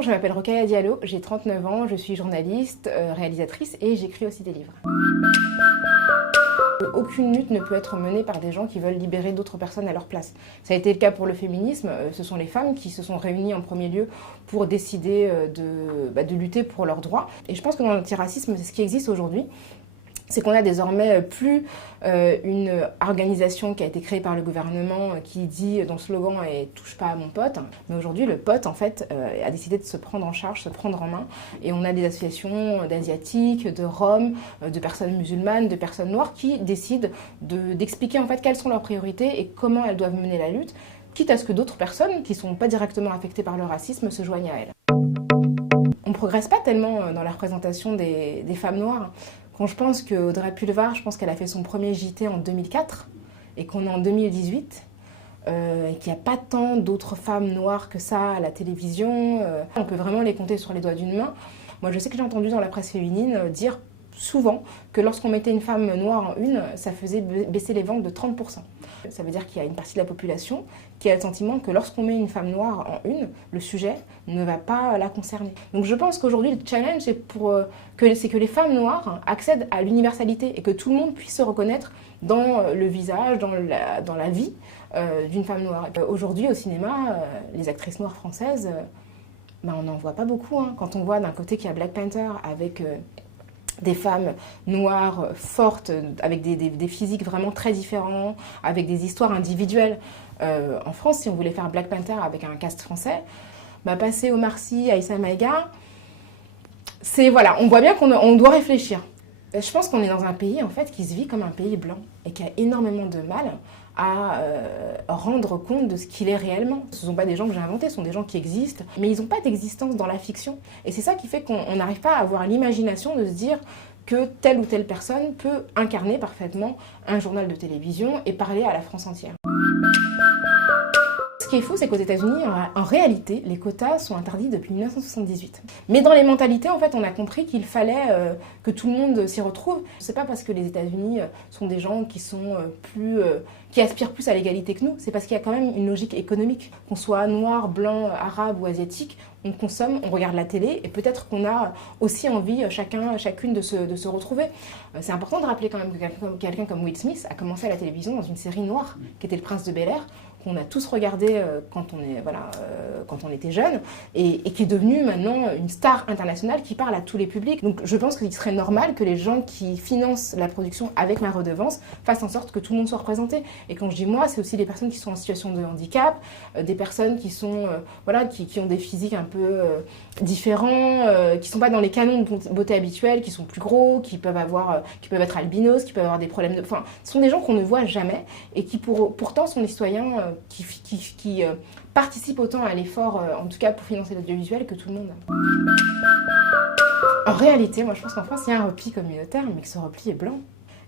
Bonjour, je m'appelle Rokhaya Diallo, j'ai 39 ans, je suis journaliste, réalisatrice et j'écris aussi des livres. Aucune lutte ne peut être menée par des gens qui veulent libérer d'autres personnes à leur place. Ça a été le cas pour le féminisme, ce sont les femmes qui se sont réunies en premier lieu pour décider de lutter pour leurs droits. Et je pense que dans l'antiracisme, c'est ce qui existe aujourd'hui. C'est qu'on a désormais plus une organisation qui a été créée par le gouvernement qui dit, dont le slogan est « touche pas à mon pote », mais aujourd'hui le pote en fait a décidé de se prendre en charge, se prendre en main, et on a des associations d'asiatiques, de roms, de personnes musulmanes, de personnes noires qui décident d'expliquer en fait quelles sont leurs priorités et comment elles doivent mener la lutte, quitte à ce que d'autres personnes qui ne sont pas directement affectées par le racisme se joignent à elles. On ne progresse pas tellement dans la représentation des femmes noires. Quand je pense qu'Audrey Pulvar, je pense qu'elle a fait son premier JT en 2004 et qu'on est en 2018 et qu'il n'y a pas tant d'autres femmes noires que ça à la télévision, on peut vraiment les compter sur les doigts d'une main. Moi, je sais que j'ai entendu dans la presse féminine dire souvent que lorsqu'on mettait une femme noire en une, ça faisait baisser les ventes de 30%. Ça veut dire qu'il y a une partie de la population qui a le sentiment que lorsqu'on met une femme noire en une, le sujet ne va pas la concerner. Donc je pense qu'aujourd'hui, le challenge, c'est que les femmes noires accèdent à l'universalité et que tout le monde puisse se reconnaître dans le visage, dans la vie d'une femme noire. Aujourd'hui, au cinéma, les actrices noires françaises, on n'en voit pas beaucoup. Quand on voit d'un côté qu'il y a Black Panther avec des femmes noires, fortes, avec des physiques vraiment très différents, avec des histoires individuelles. En France, si on voulait faire Black Panther avec un cast français, passer Omar Sy, Aïssa Maïga, voilà, on voit bien qu'on doit réfléchir. Je pense qu'on est dans un pays en fait qui se vit comme un pays blanc et qui a énormément de mal à rendre compte de ce qu'il est réellement. Ce ne sont pas des gens que j'ai inventés, ce sont des gens qui existent, mais ils n'ont pas d'existence dans la fiction. Et c'est ça qui fait qu'on n'arrive pas à avoir l'imagination de se dire que telle ou telle personne peut incarner parfaitement un journal de télévision et parler à la France entière. Ce qui est fou, c'est qu'aux États-Unis, en réalité, les quotas sont interdits depuis 1978. Mais dans les mentalités, en fait, on a compris qu'il fallait que tout le monde s'y retrouve. C'est pas parce que les États-Unis sont des gens qui sont qui aspirent plus à l'égalité que nous, c'est parce qu'il y a quand même une logique économique. Qu'on soit noir, blanc, arabe ou asiatique, on consomme, on regarde la télé et peut-être qu'on a aussi envie chacune de se retrouver. C'est important de rappeler quand même que quelqu'un comme Will Smith a commencé à la télévision dans une série noire qui était Le Prince de Bel-Air, qu'on a tous regardé quand on était jeune et qui est devenu maintenant une star internationale qui parle à tous les publics. Donc je pense qu'il serait normal que les gens qui financent la production avec ma redevance fassent en sorte que tout le monde soit représenté. Et quand je dis moi, c'est aussi les personnes qui sont en situation de handicap, des personnes qui sont qui ont des physiques un peu différents, qui sont pas dans les canons de beauté habituels, qui sont plus gros, qui peuvent être albinos, qui peuvent avoir des problèmes de... Enfin, ce sont des gens qu'on ne voit jamais et qui pourtant sont des citoyens qui participent autant à l'effort, en tout cas pour financer l'audiovisuel, que tout le monde. En réalité, moi je pense qu'en France, il y a un repli communautaire, mais que ce repli est blanc.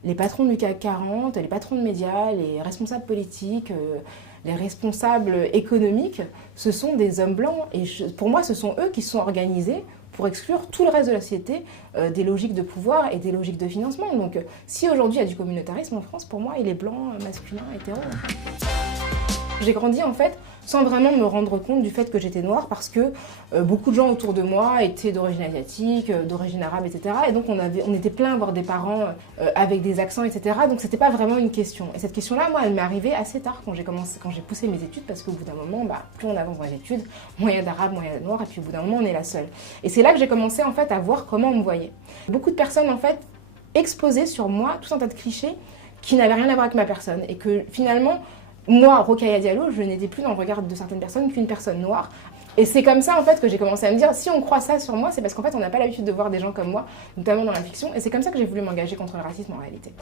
Les patrons du CAC 40, les patrons de médias, les responsables politiques, les responsables économiques, ce sont des hommes blancs. Et pour moi, ce sont eux qui sont organisés pour exclure tout le reste de la société des logiques de pouvoir et des logiques de financement. Donc si aujourd'hui il y a du communautarisme en France, pour moi, il est blanc, masculin, hétéro. J'ai grandi en fait sans vraiment me rendre compte du fait que j'étais noire parce que beaucoup de gens autour de moi étaient d'origine asiatique, d'origine arabe, etc. Et donc on était plein à avoir des parents avec des accents, etc. Donc c'était pas vraiment une question. Et cette question-là, moi, elle m'est arrivée assez tard quand j'ai poussé mes études parce qu'au bout d'un moment, plus on avance dans les études, moins il y a d'arabes, moins il y a de noirs, et puis au bout d'un moment, on est la seule. Et c'est là que j'ai commencé en fait à voir comment on me voyait. Beaucoup de personnes en fait exposaient sur moi tout un tas de clichés qui n'avaient rien à voir avec ma personne et que finalement moi, Rokhaya Diallo, je n'étais plus dans le regard de certaines personnes qu'une personne noire. Et c'est comme ça en fait que j'ai commencé à me dire, si on croit ça sur moi, c'est parce qu'en fait on n'a pas l'habitude de voir des gens comme moi, notamment dans la fiction. Et c'est comme ça que j'ai voulu m'engager contre le racisme en réalité.